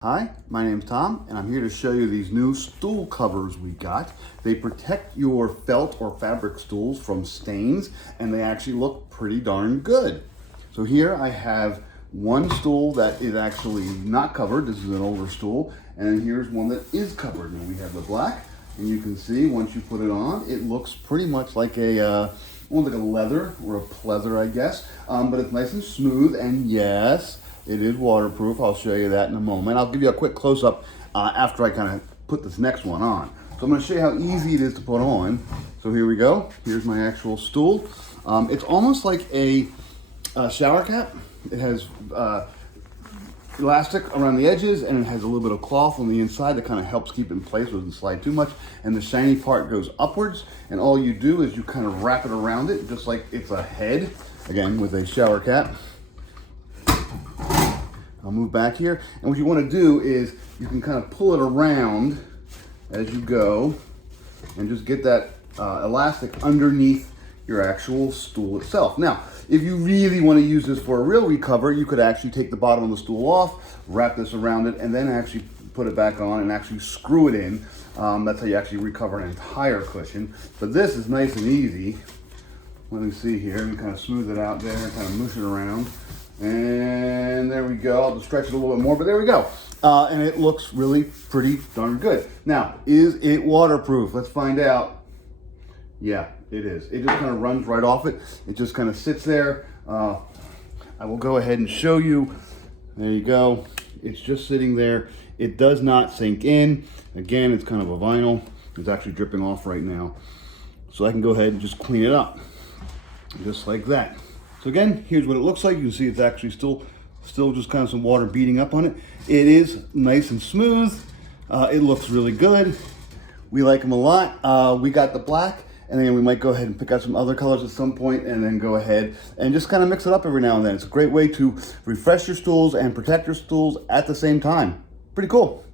Hi, my name's Tom, and I'm here to show you these new stool covers we got. They protect your felt or fabric stools from stains, and they actually look pretty darn good. So here I have one stool that is actually not covered. This is an older stool, and here's one that is covered. And we have the black, and you can see once you put it on, it looks pretty much like a almost like a leather or a pleather, I guess, but it's nice and smooth, and yes, it is waterproof. I'll show you that in a moment. I'll give you a quick close-up after I kind of put this next one on. So I'm going to show you how easy it is to put on. So here we go. Here's my actual stool. It's almost like a shower cap. It has elastic around the edges, and it has a little bit of cloth on the inside that kind of helps keep it in place so it doesn't slide too much. And the shiny part goes upwards, and all you do is you kind of wrap it around it just like it's a head, again with a shower cap. I'll move back here, and what you want to do is you can kind of pull it around as you go and just get that elastic underneath your actual stool itself. Now, if you really want to use this for a real recover, you could actually take the bottom of the stool off, wrap this around it, and then actually put it back on and actually screw it in. That's how you actually recover an entire cushion. But this is nice and easy. Let me see here, and kind of smooth it out there, kind of mush it around. And there we go. I'll just stretch it a little bit more, but there we go. And it looks really pretty darn good. Now, is it waterproof? Let's find out. Yeah, it is. It just kind of runs right off it. It just kind of sits there. I will go ahead and show you. There you go. It's just sitting there. It does not sink in. Again, it's kind of a vinyl. It's actually dripping off right now. So I can go ahead and just clean it up. Just like that. So again, here's what it looks like. You can see it's actually still just kind of some water beating up on it. It is nice and smooth. It looks really good. We like them a lot. We got the black, and then we might go ahead and pick out some other colors at some point, and then go ahead and just kind of mix it up every now and then. It's a great way to refresh your stools and protect your stools at the same time. Pretty cool.